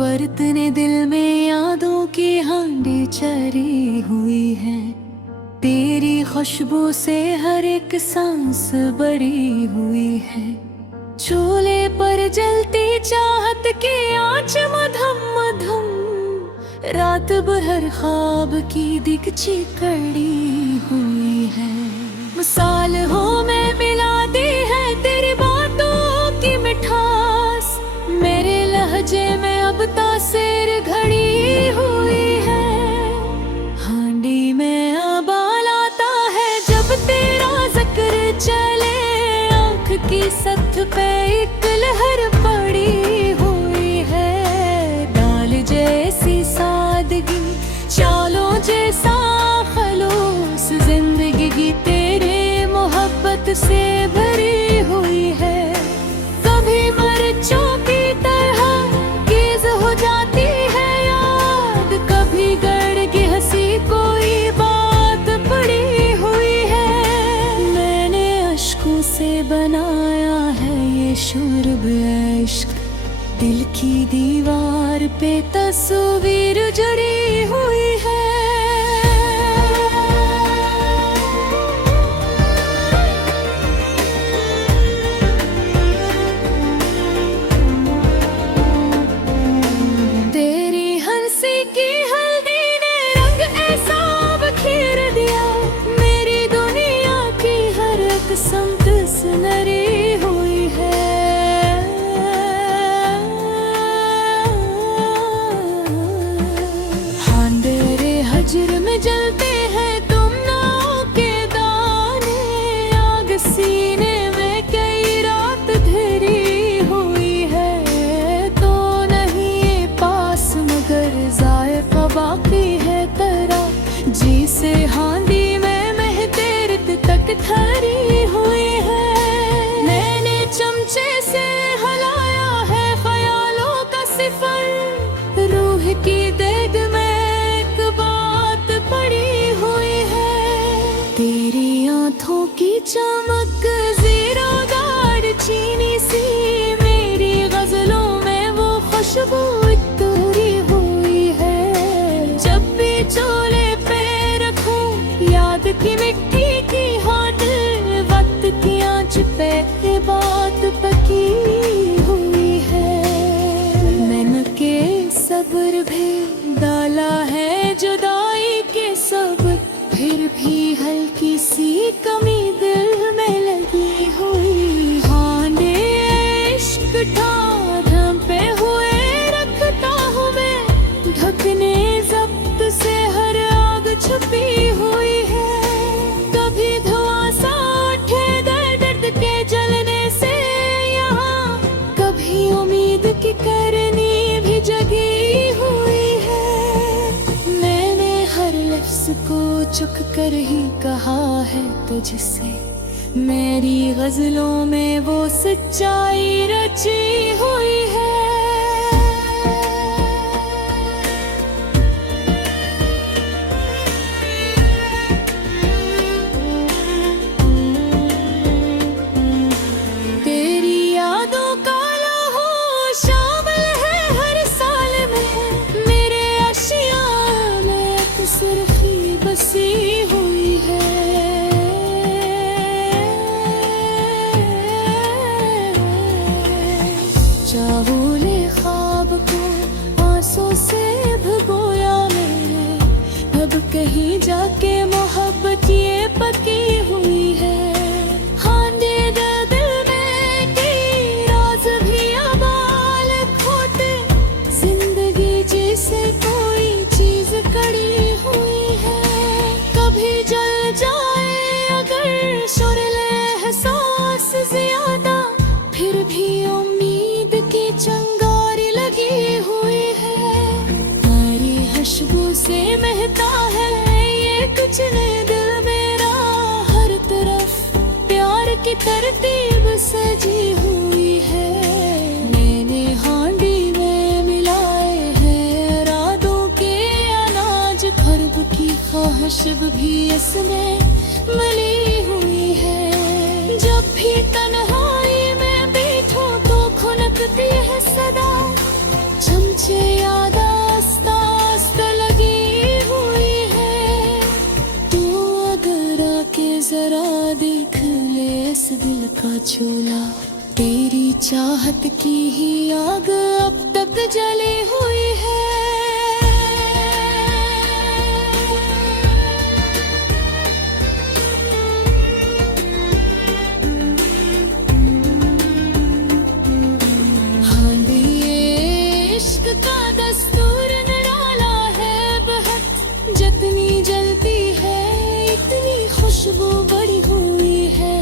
बरतने दिल में यादों की हांडी चरी हुई है। तेरी खुशबू से हर एक सांस बड़ी हुई है। चूल्हे पर जलती चाहत की आँच मधम मधम, रात भर ख्वाब की दिगची कड़ी हुई है। मिसाल हो मैं मिलाती है तेरी बातों की मिठास, मेरे लहजे में अब तासीर घड़ी हुई है। हांडी में उबाल आता है जब तेरा जिक्र चले, आँख की सतह पे एक लहर पड़ी हुई है। दाल जैसी सादगी, चालों जैसा खलूस, जिंदगी तेरे मोहब्बत से भरी हुई है। कभी मिर्चों की तरह तेज हो जाती है याद, कभी गड़ की हंसी कोई बात पड़ी हुई है। मैंने अश्कों से बनाया है ये शुर्ब इश्क, दिल की दीवार पे तस्वीर जुड़ी हुई है। तेरी हंसी की हल्दी ने रंग ऐसा बखेर दिया, मेरी दुनिया की हर एक समत सुनहरी हुई है। हजर में जलते हैं तुम नाव के दाने, आग सीने में कई रात धरी हुई है। तो नहीं ये पास मगर जायका बाकी है तेरा, जी से हांडी में महते रित तक ठहरी हुई है। मैंने चमचे से हलाया है ख्यालों का सिफर, रूह की देग में पड़ी हुई है। तेरी आंखों की चमक जीरो दार चीनी सी, मेरी गजलों में वो खुशबू उतरी हुई है। जब भी चूल्हे पे रखूं याद की मिट्टी की होठ, वक्त की आंच पे ये बात पकी हुई है। मैंने के सब्र भी डाला है जुदाई के सब, फिर भी हल्की सी कमी दिल में लगी हुई। हांडे इश्क ढांढम पे हुए रखता हूँ मैं, ढकने जब्त से हर आग छुपी हुई है। कभी धुआं सा उठे दर्द के जलने से यहाँ, कभी उम्मीद की करनी भी जगी हुई है। मैंने हर लफ्ज़ को चुक कर ही कहा है तुझसे, मेरी गजलों में वो सच्चाई रची हुई है। तेरी यादों का लहू शामिल है हर साल में, मेरे अशिया में एक सुर्खी बसी हुई है। चाहूले ख्वाब को आंसू से भिगोया मैंने, अब कहीं जाके मोहब्बत ये पकी हुई है। हांडे दिल में की राज भी अबाल खोटे, जिंदगी जैसे कोई चीज कड़ी हुई है। कभी जल जाए अगर शुरले एहसास ज्यादा, फिर भी उम्मीद की चिंगारी लगी हुई है। हमारी खुशबू से महता है ये कुछ नहीं दिल मेरा, हर तरफ प्यार की तरतीब सजी हुई है। मैंने हांडी में मिलाए हैं रातों के अनाज, खरब की ख्वाहिश भी इसमें मिली हुई है। जब भी तन्हाई में बैठूं तो खुनकती है सदा, चमचे मुझे याद आस्ता आस्ता लगी हुई है। तू अगर आके जरा देख ले इस दिल का चूल्हा, तेरी चाहत की ही आग अब तक जली हुई है। हाँ ये इश्क का दस्तूर निराला है बहुत, जितनी जलती है इतनी खुशबू बढ़ी हुई है।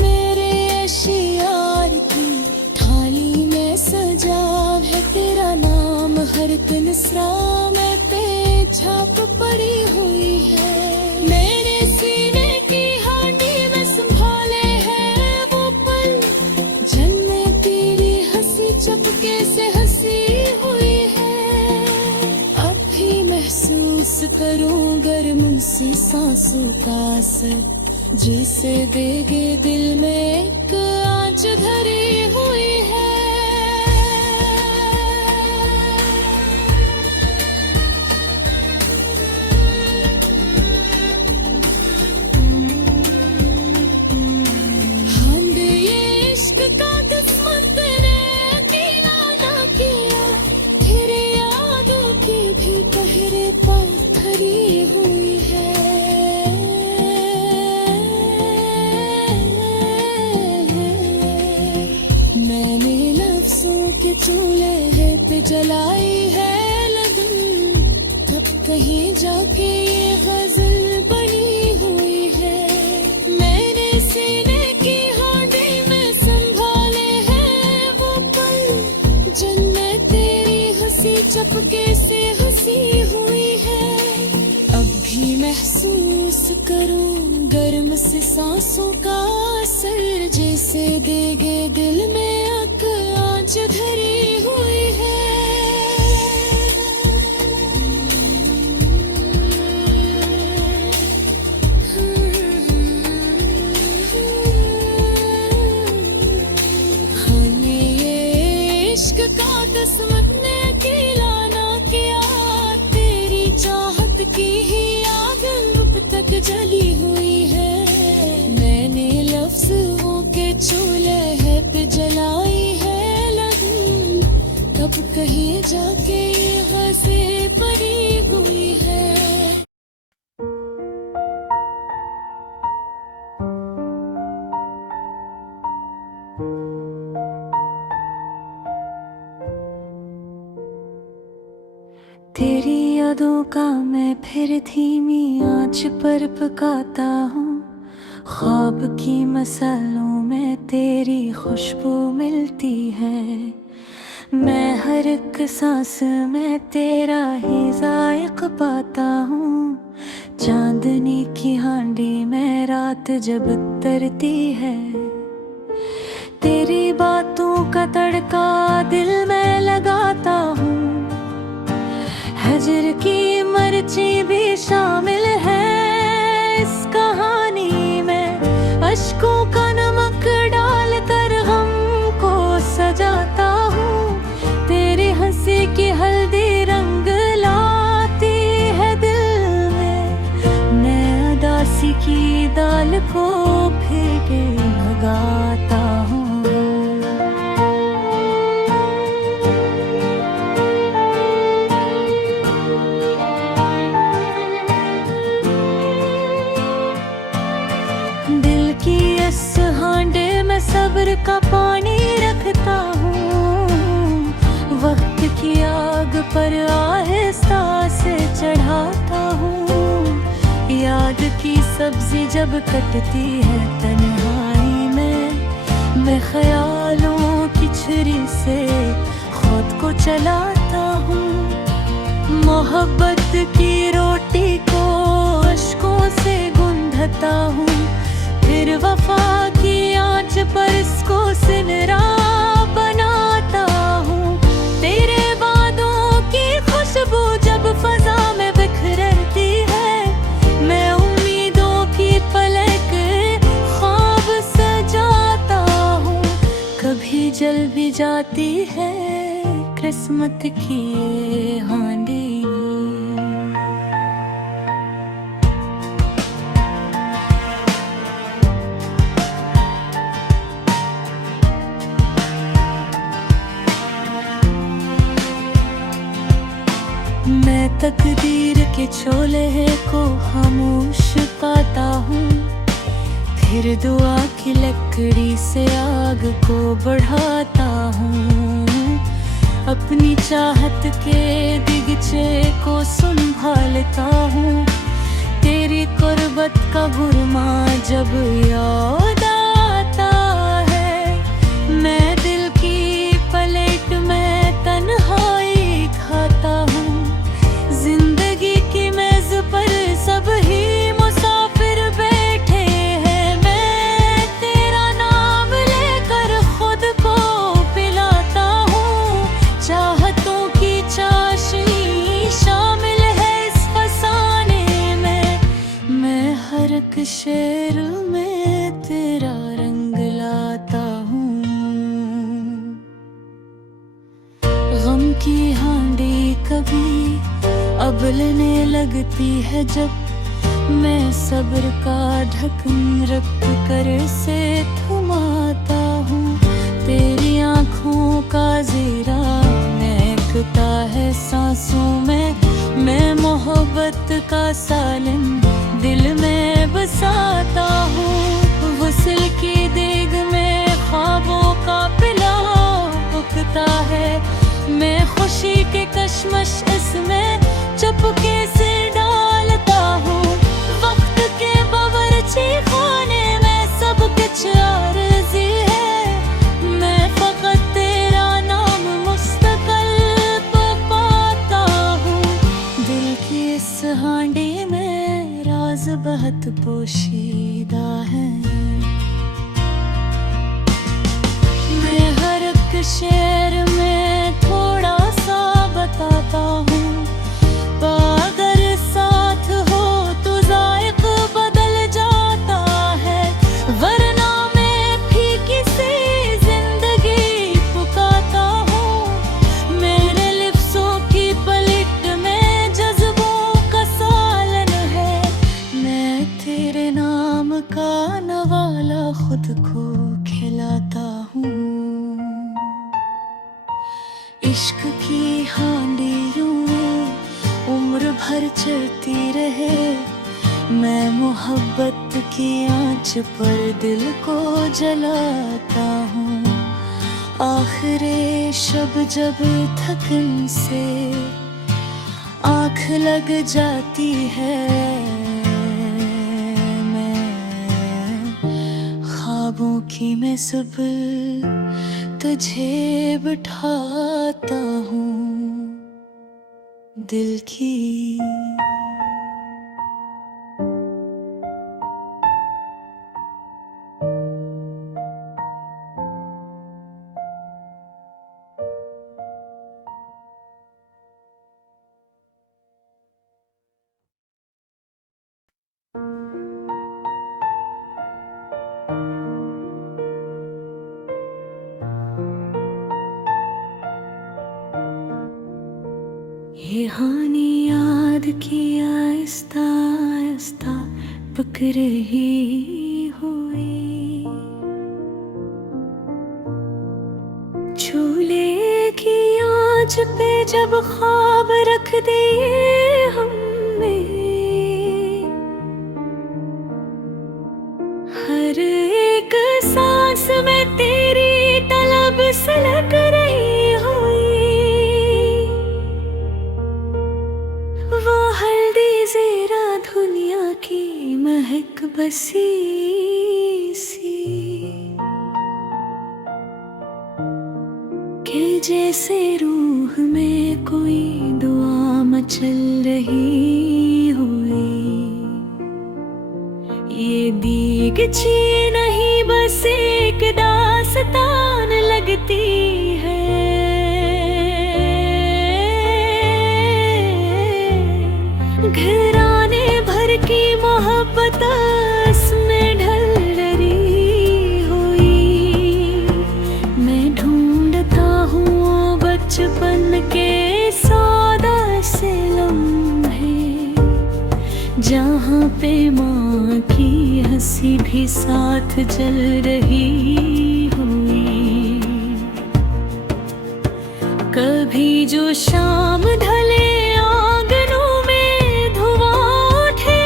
मेरे अशियार की थाली में सजा है तेरा नाम, हर तिनसरा में पे छाप पड़ी हुई है। मेरे सीने की हांडी में संभाले है वो पल, जन्मे तेरी हंसी चपके से हंसी हुई है। अब भी महसूस करूं गर्म सी सांसों का असर, जिसे देगे दिल में एक आँच धरी हुई है। हाँ ये इश्क का दुश्मन तेरे अकेला ना किया, तेरे यादों की भी पहरे पर धरी हुई है। मैंने लफ्जों के चूल्हे पे जलाई है लगन, कब कहीं जाके ये गजल बनी हुई है। मैंने सीने की हांडी में संभाले हैं वो पल, जिनमें तेरी हंसी चपके से हंसी हुई है। अब भी महसूस करूं गर्म से सांसों का असर, जैसे देगे दिल में अक आँच धरी हुई है। हाँ ये इश्क का दुश्मन ने अकेला ना किया, तेरी चाहत की ही आग अब तक जली हुई है। मैंने लफ्जों के चूल्हे पे जलाई है लगन, कब कहीं जाके ये गज़ल बनी हुई है। तेरी यादों का मैं फिर धीमी आंच पर पकाता हूँ, ख्वाब की मसालों में तेरी खुशबू मिलती है। मैं हर एक सांस में तेरा ही जायक पाता हूँ, चांदनी की हांडी में रात जब उतरती है। तेरी बातों का तड़का दिल में लगाता हूँ, हजर की मर्ची भी शामिल है इस कहानी में। अश्कों का नमक डाल कर गम को सजाता हूँ, तेरी हंसी की हल्दी रंग लाती है दिल में। मैं उदासी की दाल को फेंके भगाता हूँ। सब्र का पानी रखता हूँ, वक्त की आग पर आहिस्ता से चढ़ाता हूँ। याद की सब्जी जब कटती है तन्हाई में, मैं ख्यालों की छुरी से खुद को चलाता हूँ। मोहब्बत की रोटी को अश्कों से गूंथता हूँ, फिर वफा की आंच पर इसको सिनरा बनाता हूँ। तेरे वादों की खुशबू जब फजा में बिखरती है, मैं उम्मीदों की पलक ख्वाब सजाता हूँ। कभी जल भी जाती है किस्मत की ये हांडी। मैं तकदीर के चोले को खामोश पाता हूँ, फिर दुआ की लकड़ी से आग को बढ़ाता हूँ। अपनी चाहत के दिगचे को संभालता हूँ, तेरी कुर्बत का बुरमा जब याद आता है। मैं दिल की पलेट में तन्हाई खाता हूँ, जिंदगी की मेज पर सब ही मुसाफिर बैठे हैं। मैं तेरा नाम लेकर खुद को पिलाता हूँ, चाहतों की चाशनी शामिल है इस फसाने में। मैं हर एक शेर में तेरा रंग लाता हूँ। गम की हांडी कभी अबलने लगती है जब मैं सब्र का ढक्कन रख कर से थमाता हूँ। तेरी आँखों का ज़ीरा महकता है सांसों में, मैं मोहब्बत का सालन दिल में बसाता हूँ। वसल की देग में ख्वाबों का पिला उगता है, मैं खुशी के कशमश इसमें चुपके से डालता हूँ। वक्त के बावर्ची खाने में सब कुछ आरज़ी है, मैं फकत तेरा नाम मुस्तक़िल पाता हूँ। दिल की इस हांडी में राज बहुत पोशीदा है। मैं हर एक शेर में थोड़ा सा बताता हूँ, अगर साथ हो तो ज़ायक़ बदल जाता है, वरना मैं फीकी सी जिंदगी पुकाता हूँ। मेरे लिफ्ज़ों की पलट में जज्बों का सालन है, मैं तेरे नाम का नवाला खुद को खिलाता हूँ। इश्क की हांडी यूं उम्र भर चलती रहे, मैं मोहब्बत की आँच पर दिल को जलाता हूँ। आखिरे शब जब थकन से आँख लग जाती है, मैं ख्वाबों की मैं सुबह तुझे बिठाता हूँ दिल की। ये हानि याद की आहिस्ता आहिस्ता पक रही हुई, चूल्हे की आंच पे जब ख्वाब रख दिए हमने, हर एक सांस में तेरी तलब सलग रही हुई। वो हल्दी ज़ीरा दुनिया की महक बसी सी, कि जैसे रूह में कोई दुआ मचल रही हुई। ये दीगची नहीं बस एक दास्तान लगती है, घराने भर की मोहब्बत इसमें ढल रही हुई। मैं ढूंढता हूँ बचपन जहाँ पे माँ की हंसी भी साथ जल रही हुई। कभी जो शाम ढले आंगनों में धुआं उठे,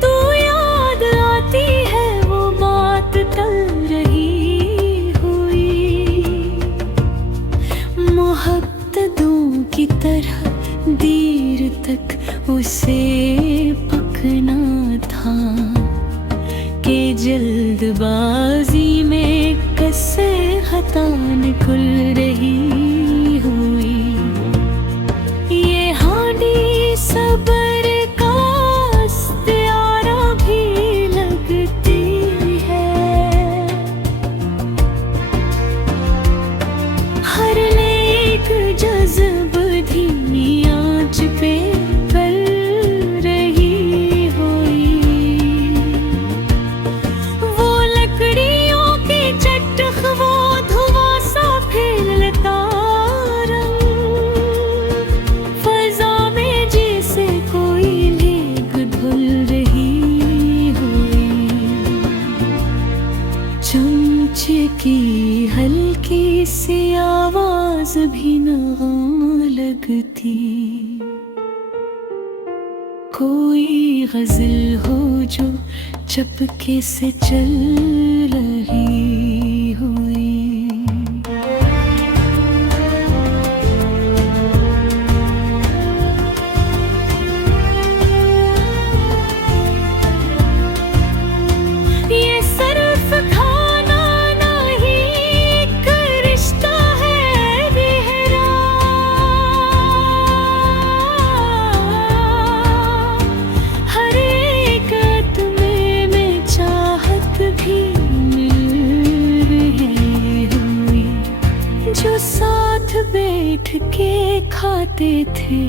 तो याद आती है वो बात टल रही हुई। मोहब्बतों की तरह देर तक उसे पकना था कि जल्दबाजी में कैसे खता निकल रही हुई। ये हांडी सबर का इस्तियारा भी लगती है। हर एक जज्ब धीमी आंच पे पल रही हुई। वो लकड़ियों की चटख, वो धुआं सा फैलता रंग, फजा में जैसे कोई लेग धुल रही हुई। चमचे की हल्की सी आवाज भी नगाम लगती। कोई गजल हो जो चपके से चल रही हुई। ये सिर्फ खाना नहीं, एक रिश्ता है गहरा। हर एक आत्मे में चाहत भी मिल रही हुई। जो साथ बैठ के खाते थे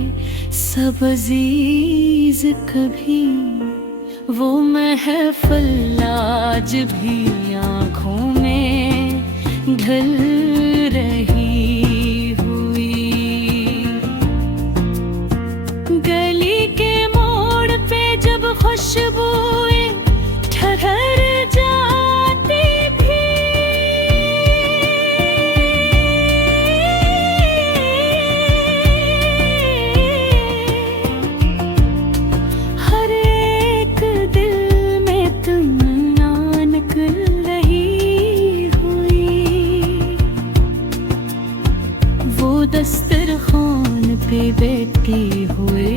सब अजीज कभी, वो महफिल आज भी आँखों में ढल रही हुई। गली के मोड़ पे जब खुशबुएं ठहर जाती भी, हर एक दिल में तमन्ना निकल रही हुई। वो दस्तरखान पे बैठे हुए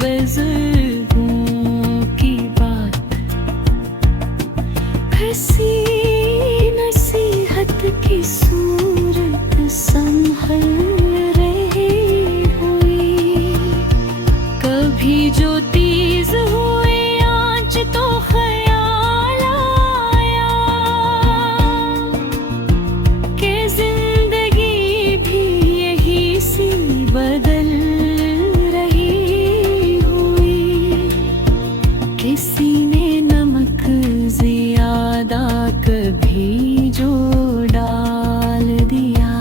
बुजुर्गों की बात, हंसी नसीहत की सूरत संभल रही हुई। कभी जो तेज हुए आँच तो ख्याल आया कि जिंदगी भी यही सी बदल रही हुई। किसी ने नमक ज्यादा कभी जो डाल दिया,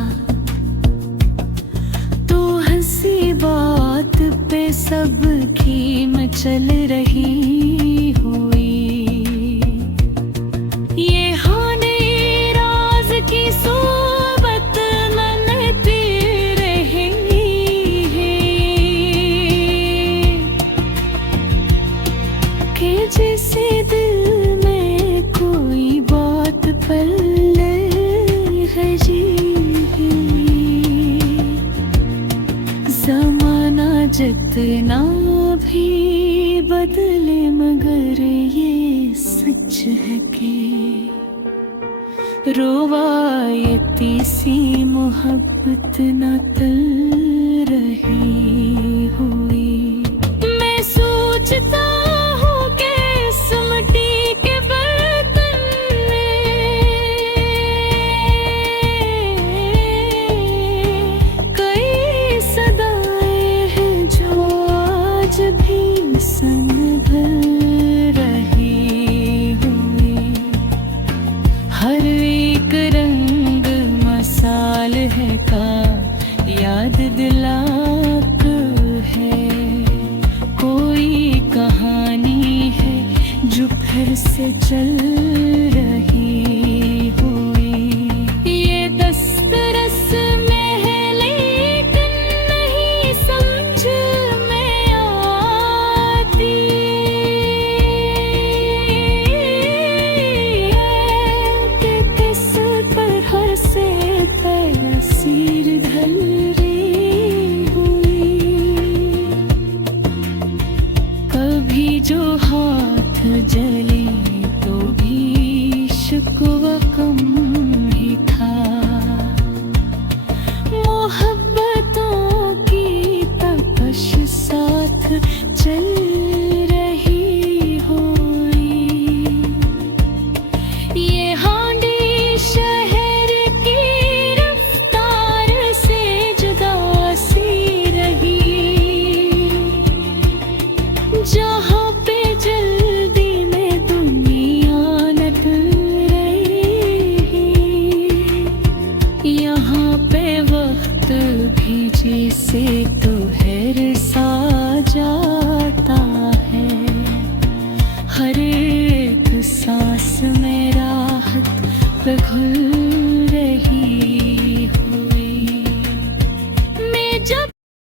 तो हंसी बात पे सबकी मचल रही हुई। ये हाने राज की सोबत मनती रही है कि जैसे दिल में कोई बात पल है जी। जमाना जितना भी बदले मगर ये सच है कि रोवायती सी मोहब्बत न टल रही हुई। मैं सोचता हूँ कि इस मिट्टी के बर्तन में कई सदाएं हैं जो आज भी संग भर रही हुई। हर एक रंग मसाल है का या याद दिलाक है। कोई कहानी है जो फिर से चल रही हुई। ये दस्तरस में है लेकिन नहीं समझ में आती है कि किस तरह से तस्वीर ढल रही हुई। कभी जो हाथ जले